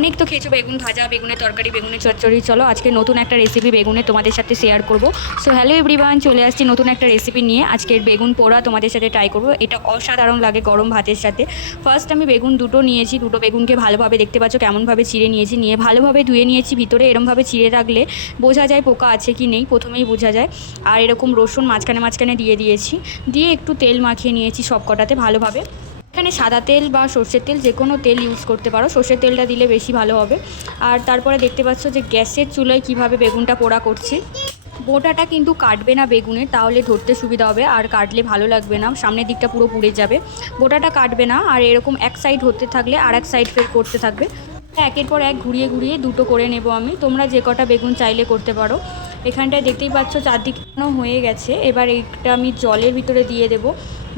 অনেক তো খেয়েছো বেগুন ভাজা, বেগুনের তরকারি, বেগুনের চচ্চড়ি। চলো আজকে নতুন একটা রেসিপি বেগুনের তোমাদের সাথে শেয়ার করব। সো হ্যালো এভরিওয়ান, চলে আসছি নতুন একটা রেসিপি নিয়ে। আজকের বেগুন পোড়া তোমাদের সাথে ট্রাই করব। এটা অসাধারণ লাগে গরম ভাতের সাথে। ফার্স্ট আমি বেগুন দুটো নিয়েছি, দুটো বেগুনকে ভালোভাবে দেখতে পাচ্ছ কেমনভাবে চিড়ে নিয়েছি, নিয়ে ভালোভাবে ধুয়ে নিয়েছি। ভিতরে এরমভাবে চিড়ে রাখলে বোঝা যায় পোকা আছে কি নেই, প্রথমেই বোঝা যায়। আর এরকম রসুন মাঝখানে মাঝখানে দিয়ে দিয়েছি, দিয়ে একটু তেল মাখিয়ে নিয়েছি সব কটাতে ভালোভাবে। এখানে সাদা তেল বা সর্ষের তেল যে কোনো তেল ইউজ করতে পারো, সর্ষের তেলটা দিলে বেশি ভালো হবে। আর তারপরে দেখতে পাচ্ছ যে গ্যাসের চুলায় কিভাবে বেগুনটা পোড়া করছি। বোটাটা কিন্তু কাটবে না বেগুনের, তাহলে ধরতে সুবিধা হবে, আর কাটলে ভালো লাগবে না, সামনের দিকটা পুরো পুড়ে যাবে। বোটাটা কাটবে না, আর এরকম এক সাইড হতে থাকলে আর এক সাইড ফের করতে থাকবে। একের পর এক ঘুরিয়ে ঘুরিয়ে দুটো করে নেব আমি। তোমরা যে কটা বেগুন চাইলে করতে পারো। এখানটায় দেখতেই পাচ্ছ চারদিকে হয়ে গেছে। এবার এইটা আমি জলের ভিতরে দিয়ে দেবো।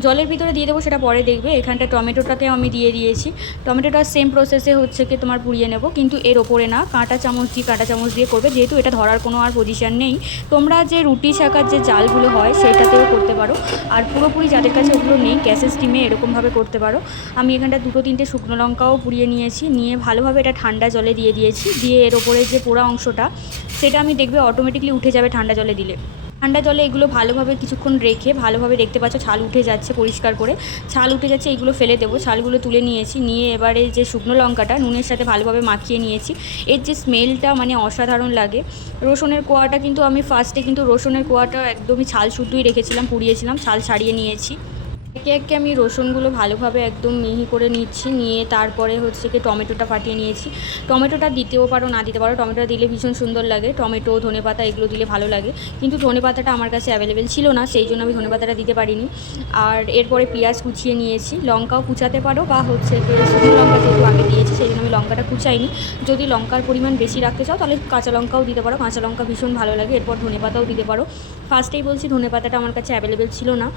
জলের ভিতরে দিয়ে দেবো সেটা পরে দেখবে। এখানটা টমেটোটাকেও আমি দিয়ে দিয়েছি। টমেটোটা সেম প্রসেসে হচ্ছে কি তোমার পুড়িয়ে নেব, কিন্তু এর ওপরে না, কাঁটা চামচ দিয়ে করবে, যেহেতু এটা ধরার কোনো আর পজিশান নেই। তোমরা যে রুটি শাকার যে জালগুলো হয় সেটাতেও করতে পারো, আর পুরোপুরি যাদের কাছে ওগুলো নেই গ্যাসের স্টিমে এরকমভাবে করতে পারো। আমি এখানটা দুটো তিনটে শুকনো লঙ্কাও পুড়িয়ে নিয়েছি, নিয়ে ভালোভাবে এটা ঠান্ডা জলে দিয়ে দিয়েছি। দিয়ে এর ওপরে যে পোড়া অংশটা সেটা আমি দেখবে অটোমেটিকলি উঠে যাবে ঠান্ডা জলে দিলে। ঠান্ডা জলে এগুলো ভালোভাবে কিছুক্ষণ রেখে ভালোভাবে দেখতে পাচ্ছ ছাল উঠে যাচ্ছে, পরিষ্কার করে ছাল উঠে যাচ্ছে, এগুলো ফেলে দেবো। ছালগুলো তুলে নিয়েছি, নিয়ে এবারে যে শুকনো লঙ্কাটা নুনের সাথে ভালোভাবে মাখিয়ে নিয়েছি। এর যে স্মেলটা মানে অসাধারণ লাগে। রসুনের কোয়াটা কিন্তু আমি ফার্স্টে কিন্তু রসুনের কোয়াটা একদমই ছাল শুদ্ধই রেখেছিলাম, পুড়িয়েছিলাম, ছাল ছাড়িয়ে নিয়েছি। একে একে আমি রসুনগুলো ভালোভাবে একদম মিহি করে নিচ্ছি, নিয়ে তারপরে হচ্ছে কি টমেটোটা ফাটিয়ে নিয়েছি। টমেটোটা দিতেও পারো না দিতে পারো, টমেটোটা দিলে ভীষণ সুন্দর লাগে। টমেটো ধনেপাতা এগুলো দিলে ভালো লাগে, কিন্তু ধনেপাতাটা আমার কাছে অ্যাভেলেবেল ছিল না, সেই জন্য আমি ধনেপাতাটা দিতে পারিনি। আর এরপরে পেঁয়াজ কুচিয়ে নিয়েছি, লঙ্কাও কুচাতে পারো, বা হচ্ছে শুকনো লঙ্কা যেহেতু আগে দিয়েছি সেই জন্য আমি লঙ্কাটা কুচাইনি। যদি লঙ্কার পরিমাণ বেশি রাখতে চাও তাহলে কাঁচা লঙ্কাও দিতে পারো, কাঁচা লঙ্কা ভীষণ ভালো লাগে। এরপর ধনেপাতাও দিতে পারো। ফার্স্টেই বলছি ধনেপাতাটা আমার কাছে অ্যাভেলেবেল ছিল না,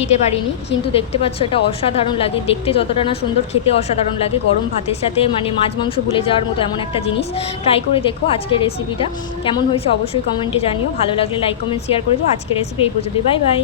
দিতে পারিনি, কিন্তু দেখতে পাচ্ছ এটা অসাধারণ লাগে দেখতে, যতটা না সুন্দর খেতে অসাধারণ লাগে। গরম ভাতের সাথে মানে মাছ মাংস ভুলে যাওয়ার মতো এমন একটা জিনিস। ট্রাই করে দেখো আজকের রেসিপিটা কেমন হয়েছে অবশ্যই কমেন্টে জানিও। ভালো লাগলে লাইক কমেন্ট শেয়ার করে দিও। আজকের রেসিপি এই পর্যন্তই। Bye bye.